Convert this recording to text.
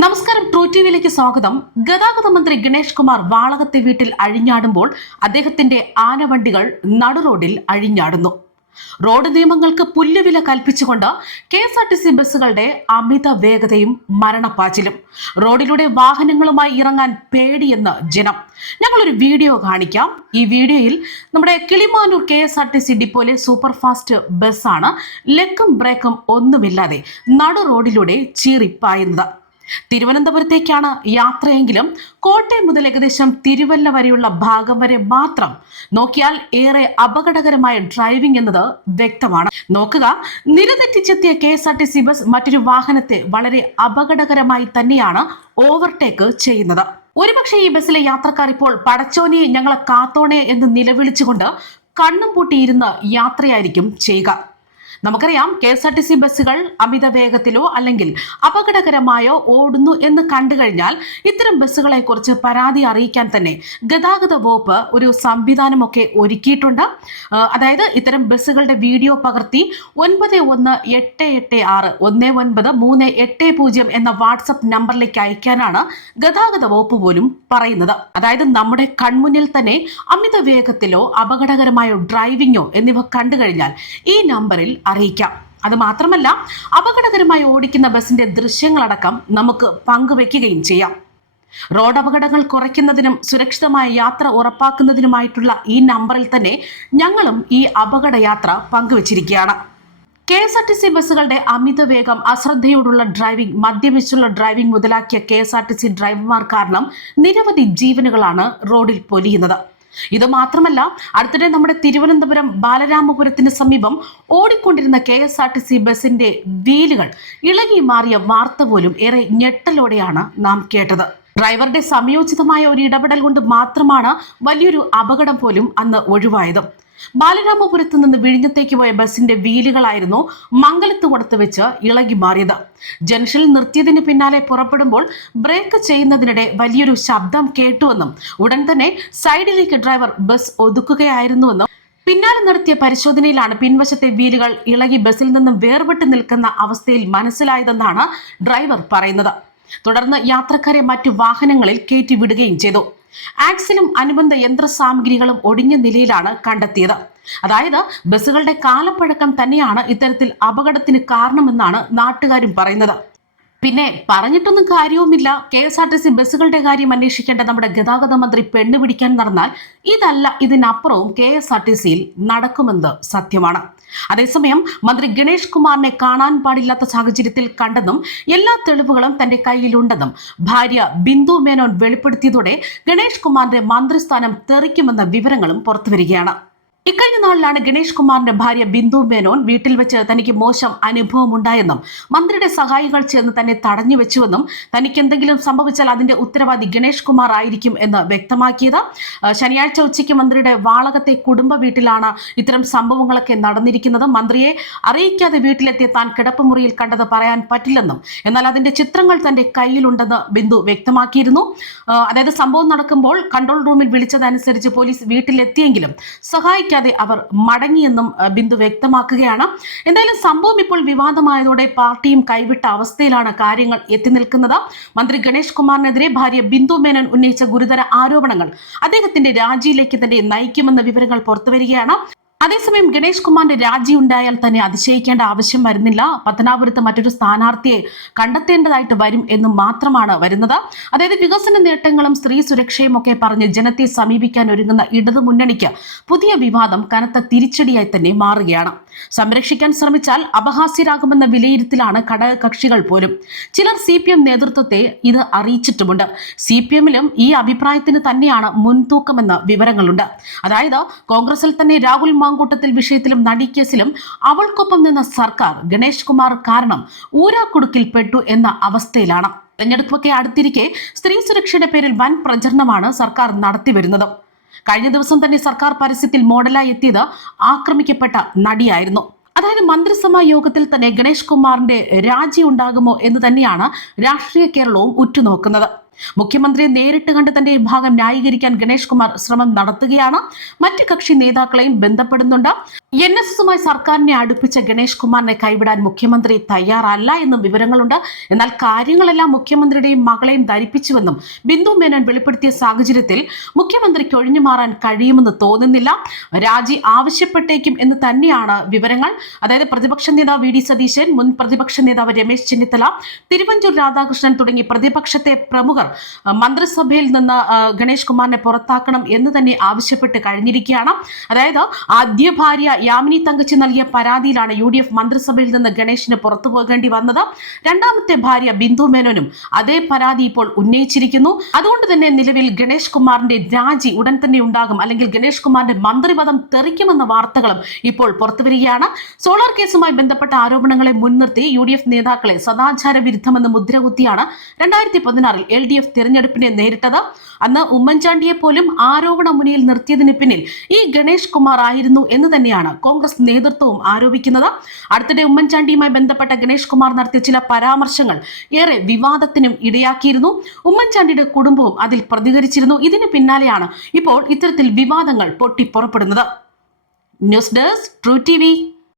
നമസ്കാരം, ട്രൂ ടിവിയിലേക്ക് സ്വാഗതം. ഗതാഗത മന്ത്രി ഗണേഷ് കുമാർ വാളകത്തെ വീട്ടിൽ അഴിഞ്ഞാടുമ്പോൾ അദ്ദേഹത്തിന്റെ ആനവണ്ടികൾ നടുറോഡിൽ അഴിഞ്ഞാടുന്നു. റോഡ് നിയമങ്ങൾക്ക് പുല്ലുവില കൽപ്പിച്ചുകൊണ്ട് KSRTC ബസ്സുകളുടെ അമിത വേഗതയും മരണപ്പാച്ചിലും. റോഡിലൂടെ വാഹനങ്ങളുമായി ഇറങ്ങാൻ പേടിയെന്ന് ജനം. ഞങ്ങളൊരു വീഡിയോ കാണിക്കാം. ഈ വീഡിയോയിൽ നമ്മുടെ കിളിമാനൂർ KSRTC ഡിപ്പോയിലെ സൂപ്പർ ഫാസ്റ്റ് ബസ്സാണ് ലെക്കും ബ്രേക്കും ഒന്നുമില്ലാതെ നടു റോഡിലൂടെ ചീറിപ്പായുന്നത്. തിരുവനന്തപുരത്തേക്കാണ് യാത്രയെങ്കിലും കോട്ടയം മുതൽ ഏകദേശം തിരുവല്ല വരെയുള്ള ഭാഗം വരെ മാത്രം നോക്കിയാൽ ഏറെ അപകടകരമായ ഡ്രൈവിംഗ് എന്നത് വ്യക്തമാണ്. നോക്കുക, നിരതെറ്റിച്ചെത്തിയ KSRTC ബസ് മറ്റൊരു വാഹനത്തെ വളരെ അപകടകരമായി തന്നെയാണ് ഓവർടേക്ക് ചെയ്യുന്നത്. ഒരുപക്ഷെ ഈ ബസ്സിലെ യാത്രക്കാർ ഇപ്പോൾ പടച്ചോനെ ഞങ്ങളെ കാത്തോണേ എന്ന് നിലവിളിച്ചുകൊണ്ട് കണ്ണും പൂട്ടിയിരുന്ന് യാത്രയായിരിക്കും ചെയ്യുക. നമുക്കറിയാം, KSRTC ബസ്സുകൾ അമിത വേഗത്തിലോ അല്ലെങ്കിൽ അപകടകരമായോ ഓടുന്നു എന്ന് കണ്ടു കഴിഞ്ഞാൽ ഇത്തരം ബസ്സുകളെ കുറിച്ച് പരാതി അറിയിക്കാൻ തന്നെ ഗതാഗത വകുപ്പ് ഒരു സംവിധാനമൊക്കെ ഒരുക്കിയിട്ടുണ്ട്. അതായത് ഇത്തരം ബസ്സുകളുടെ വീഡിയോ പകർത്തി 9188619380 എന്ന വാട്സപ്പ് നമ്പറിലേക്ക് അയക്കാനാണ് ഗതാഗത വകുപ്പ് പോലും പറയുന്നത്. അതായത് നമ്മുടെ കൺമുന്നിൽ തന്നെ അമിത വേഗത്തിലോ അപകടകരമായോ ഡ്രൈവിങ്ങോ എന്നിവ കണ്ടു കഴിഞ്ഞാൽ ഈ നമ്പറിൽ അറിയിക്കാം. അത് മാത്രമല്ല, അപകടകരമായി ഓടിക്കുന്ന ബസിന്റെ ദൃശ്യങ്ങളടക്കം നമുക്ക് പങ്കുവെക്കുകയും ചെയ്യാം. റോഡ് അപകടങ്ങൾ കുറയ്ക്കുന്നതിനും സുരക്ഷിതമായ യാത്ര ഉറപ്പാക്കുന്നതിനുമായിട്ടുള്ള ഈ നമ്പറിൽ തന്നെ ഞങ്ങളും ഈ അപകട യാത്ര പങ്കുവച്ചിരിക്കുകയാണ്. KSRTC ബസ്സുകളുടെ അമിതവേഗം, അശ്രദ്ധയോടുള്ള ഡ്രൈവിംഗ്, മദ്യപിച്ചുള്ള ഡ്രൈവിംഗ് മുതലാക്കിയ KSRTC ഡ്രൈവർമാർ കാരണം നിരവധി ജീവനുകളാണ് റോഡിൽ പൊലിയുന്നത്. ഇത് മാത്രമല്ല, അടുത്തിടെ നമ്മുടെ തിരുവനന്തപുരം ബാലരാമപുരത്തിന് സമീപം ഓടിക്കൊണ്ടിരുന്ന KSRTC ബസിന്റെ വീലുകൾ ഇളകി മാറിയ വാർത്ത പോലും ഏറെ ഞെട്ടലോടെയാണ് നാം കേട്ടത്. ഡ്രൈവറുടെ സംയോജിതമായ ഒരു ഇടപെടൽ കൊണ്ട് മാത്രമാണ് വലിയൊരു അപകടം പോലും അന്ന് ഒഴിവായത്. ബാലരാമപുരത്ത് നിന്ന് വിഴിഞ്ഞത്തേക്ക് പോയ ബസിന്റെ വീലുകളായിരുന്നു മംഗലത്തുകുടത്ത് വെച്ച് ഇളകി മാറിയത്. ജംഗ്ഷനിൽ നിർത്തിയതിന് പിന്നാലെ പുറപ്പെടുമ്പോൾ ബ്രേക്ക് ചെയ്യുന്നതിനിടെ വലിയൊരു ശബ്ദം കേട്ടുവെന്നും ഉടൻ തന്നെ സൈഡിലേക്ക് ഡ്രൈവർ ബസ് ഒതുക്കുകയായിരുന്നുവെന്നും പിന്നാലെ നടത്തിയ പരിശോധനയിലാണ് പിൻവശത്തെ വീലുകൾ ഇളകി ബസിൽ നിന്നും വേർപെട്ട് നിൽക്കുന്ന അവസ്ഥയിൽ മനസ്സിലായതെന്നാണ് ഡ്രൈവർ പറയുന്നത്. തുടർന്ന് യാത്രക്കാരെ മറ്റു വാഹനങ്ങളിൽ കയറ്റി വിടുകയും ചെയ്തു. ആക്സിലും അനുബന്ധ യന്ത്ര സാമഗ്രികളും ഒടിഞ്ഞ നിലയിലാണ് കണ്ടെത്തിയത്. അതായത് ബസ്സുകളുടെ കാലപ്പഴക്കം തന്നെയാണ് ഇത്തരത്തിൽ അപകടത്തിന് കാരണമെന്നാണ് നാട്ടുകാരും പറയുന്നത്. പിന്നെ പറഞ്ഞിട്ടൊന്നും കാര്യവുമില്ല. KSRTC ബസ്സുകളുടെ കാര്യം അന്വേഷിക്കേണ്ട നമ്മുടെ ഗതാഗത മന്ത്രി പെണ്ണ് പിടിക്കാൻ നടന്നാൽ ഇതല്ല ഇതിനപ്പുറവും KSRTCയിൽ നടക്കുമെന്ന് സത്യമാണ്. അതേസമയം മന്ത്രി ഗണേഷ് കുമാറിനെ കാണാൻ പാടില്ലാത്ത സാഹചര്യത്തിൽ കണ്ടെന്നും എല്ലാ തെളിവുകളും തന്റെ കയ്യിലുണ്ടെന്നും ഭാര്യ ബിന്ദു മേനോൻ വെളിപ്പെടുത്തിയതോടെ ഗണേഷ് കുമാറിന്റെ മന്ത്രിസ്ഥാനം തെറിക്കുമെന്ന വിവരങ്ങളും പുറത്തുവരികയാണ്. ഇക്കഴിഞ്ഞ നാളിലാണ് ഗണേഷ് കുമാറിന്റെ ഭാര്യ ബിന്ദു മേനോൻ വീട്ടിൽ വെച്ച് തനിക്ക് മോശം അനുഭവം ഉണ്ടായെന്നും മന്ത്രിയുടെ സഹായികൾ ചേർന്ന് തന്നെ തടഞ്ഞു വെച്ചുവെന്നും തനിക്ക് എന്തെങ്കിലും സംഭവിച്ചാൽ അതിന്റെ ഉത്തരവാദി ഗണേഷ് കുമാർ ആയിരിക്കും എന്ന് വ്യക്തമാക്കിയത്. ശനിയാഴ്ച ഉച്ചയ്ക്ക് മന്ത്രിയുടെ വാളകത്തെ കുടുംബ വീട്ടിലാണ് ഇത്തരം സംഭവങ്ങളൊക്കെ നടന്നിരിക്കുന്നത്. മന്ത്രിയെ അറിയിക്കാതെ വീട്ടിലെത്തിയ താൻ കിടപ്പുമുറിയിൽ കണ്ടത് പറയാൻ പറ്റില്ലെന്നും എന്നാൽ അതിന്റെ ചിത്രങ്ങൾ തന്റെ കയ്യിലുണ്ടെന്ന് ബിന്ദു വ്യക്തമാക്കിയിരുന്നു. അതായത് സംഭവം നടക്കുമ്പോൾ കൺട്രോൾ റൂമിൽ വിളിച്ചതനുസരിച്ച് പോലീസ് വീട്ടിലെത്തിയെങ്കിലും സഹായിക്കാതെ അവർ മടങ്ങിയെന്നും ബിന്ദു വ്യക്തമാക്കുകയാണ്. എന്തായാലും സംഭവം ഇപ്പോൾ വിവാദമായതോടെ പാർട്ടിയും കൈവിട്ട അവസ്ഥയിലാണ് കാര്യങ്ങൾ എത്തി നിൽക്കുന്നത്. മന്ത്രി ഗണേഷ് കുമാറിനെതിരെ ഭാര്യ ബിന്ദു മേനോൻ ഉന്നയിച്ച ഗുരുതര ആരോപണങ്ങൾ അദ്ദേഹത്തിന്റെ രാജിയിലേക്ക് തന്നെ നയിക്കുമെന്ന വിവരങ്ങൾ പുറത്തുവരികയാണ്. അതേസമയം ഗണേഷ് കുമാറിന്റെ രാജി ഉണ്ടായാൽ തന്നെ അതിശയിക്കേണ്ട ആവശ്യം വരുന്നില്ല. പത്തനാപുരത്ത് മറ്റൊരു സ്ഥാനാർത്ഥിയെ കണ്ടെത്തേണ്ടതായിട്ട് വരും എന്ന് മാത്രമാണ് വരുന്നത്. അതായത് വികസന നേട്ടങ്ങളും സ്ത്രീ സുരക്ഷയും ഒക്കെ പറഞ്ഞ് ജനത്തെ സമീപിക്കാൻ ഒരുങ്ങുന്ന ഇടതുമുന്നണിക്ക് പുതിയ വിവാദം കനത്ത തിരിച്ചടിയായി തന്നെ മാറുകയാണ്. സംരക്ഷിക്കാൻ ശ്രമിച്ചാൽ അപഹാസ്യരാകുമെന്ന വിലയിരുത്തലാണ് ഘടകകക്ഷികൾ പോലും. ചിലർ CPM നേതൃത്വത്തെ ഇത് അറിയിച്ചിട്ടുമുണ്ട്. CPMലും ഈ അഭിപ്രായത്തിന് തന്നെയാണ് മുൻതൂക്കമെന്ന വിവരങ്ങളുണ്ട്. അതായത് കോൺഗ്രസിൽ തന്നെ രാഹുൽ മാങ്കൂട്ടത്തിൽ വിഷയത്തിലും നടിക്കേസിലും അവൾക്കൊപ്പം നിന്ന സർക്കാർ ഗണേഷ് കുമാർ കാരണം ഊരാക്കുടുക്കിൽ പെട്ടു എന്ന അവസ്ഥയിലാണ്. തെരഞ്ഞെടുപ്പൊക്കെ അടുത്തിരിക്കെ സ്ത്രീ സുരക്ഷയുടെ പേരിൽ വൻ പ്രചരണമാണ് സർക്കാർ നടത്തിവരുന്നത്. കഴിഞ്ഞ ദിവസം തന്നെ സർക്കാർ പരസ്യത്തിൽ മോഡലായി എത്തിയത് ആക്രമിക്കപ്പെട്ട നടിയായിരുന്നു. അതായത് മന്ത്രിസഭാ യോഗത്തിൽ തന്നെ ഗണേഷ് കുമാറിന്റെ രാജി ഉണ്ടാകുമോ എന്ന് തന്നെയാണ് രാഷ്ട്രീയ കേരളവും ഉറ്റുനോക്കുന്നത്. മുഖ്യമന്ത്രിയെ നേരിട്ട് കണ്ട് തന്റെ ഭാഗം ന്യായീകരിക്കാൻ ഗണേഷ് കുമാർ ശ്രമം നടത്തുകയാണ്. മറ്റ് കക്ഷി നേതാക്കളെയും ബന്ധപ്പെടുന്നുണ്ട്. NSSുമായി സർക്കാരിനെ അടുപ്പിച്ച ഗണേഷ് കുമാറിനെ കൈവിടാൻ മുഖ്യമന്ത്രി തയ്യാറല്ല എന്നും വിവരങ്ങളുണ്ട്. എന്നാൽ കാര്യങ്ങളെല്ലാം മുഖ്യമന്ത്രിയുടെയും മകളെയും ധരിപ്പിച്ചുവെന്നും ബിന്ദു മേനോൻ വെളിപ്പെടുത്തിയ സാഹചര്യത്തിൽ മുഖ്യമന്ത്രിക്ക് ഒഴിഞ്ഞു മാറാൻ കഴിയുമെന്ന് തോന്നുന്നില്ല. രാജി ആവശ്യപ്പെട്ടേക്കും എന്ന് തന്നെയാണ് വിവരങ്ങൾ. അതായത് പ്രതിപക്ഷ നേതാവ് VD സതീശൻ, മുൻ പ്രതിപക്ഷ നേതാവ് രമേശ് ചെന്നിത്തല, തിരുവഞ്ചൂർ രാധാകൃഷ്ണൻ തുടങ്ങി പ്രതിപക്ഷത്തെ പ്രമുഖർ മന്ത്രിസഭയിൽ നിന്ന് ഗണേഷ് കുമാറിനെ പുറത്താക്കണം എന്ന് തന്നെ ആവശ്യപ്പെട്ട് കഴിഞ്ഞിരിക്കുകയാണ്. അതായത് ആദ്യ ഭാര്യ യാമിനി തങ്കച്ചി നൽകിയ പരാതിയിലാണ് UDF മന്ത്രിസഭയിൽ നിന്ന് ഗണേഷിന് പുറത്തു പോകേണ്ടി വന്നത്. രണ്ടാമത്തെ ഭാര്യ ബിന്ദു മേനോനും അതേ പരാതി ഇപ്പോൾ ഉന്നയിച്ചിരിക്കുന്നു. അതുകൊണ്ട് തന്നെ നിലവിൽ ഗണേഷ് കുമാറിന്റെ രാജി ഉടൻ തന്നെ ഉണ്ടാകും, അല്ലെങ്കിൽ ഗണേഷ് കുമാറിന്റെ മന്ത്രിപദം തെറിക്കുമെന്ന വാർത്തകളും ഇപ്പോൾ പുറത്തുവരികയാണ്. സോളാർ കേസുമായി ബന്ധപ്പെട്ട ആരോപണങ്ങളെ മുൻനിർത്തി UDF നേതാക്കളെ സദാചാര വിരുദ്ധമെന്ന് മുദ്രകുത്തിയാണ് 2016 LDF തിരഞ്ഞെടുപ്പിനെ നേരിട്ടത്. അന്ന് ഉമ്മൻചാണ്ടിയെ പോലും ആരോപണ മുനയിൽ നിർത്തിയതിന് പിന്നിൽ ഈ ഗണേഷ് കുമാർ ആയിരുന്നു എന്ന് തന്നെയാണ് കോൺഗ്രസ് നേതൃത്വവും ആരോപിക്കുന്നത്. അടുത്തിടെ ഉമ്മൻചാണ്ടിയുമായി ബന്ധപ്പെട്ട ഗണേഷ് കുമാർ നടത്തിയ ചില പരാമർശങ്ങൾ ഏറെ വിവാദത്തിനും ഇടയാക്കിയിരുന്നു. ഉമ്മൻചാണ്ടിയുടെ കുടുംബവും അതിൽ പ്രതികരിച്ചിരുന്നു. ഇതിന് പിന്നാലെയാണ് ഇപ്പോൾ ഇത്തരത്തിൽ വിവാദങ്ങൾ പൊട്ടിപ്പുറപ്പെടുന്നത്. News desk true TV.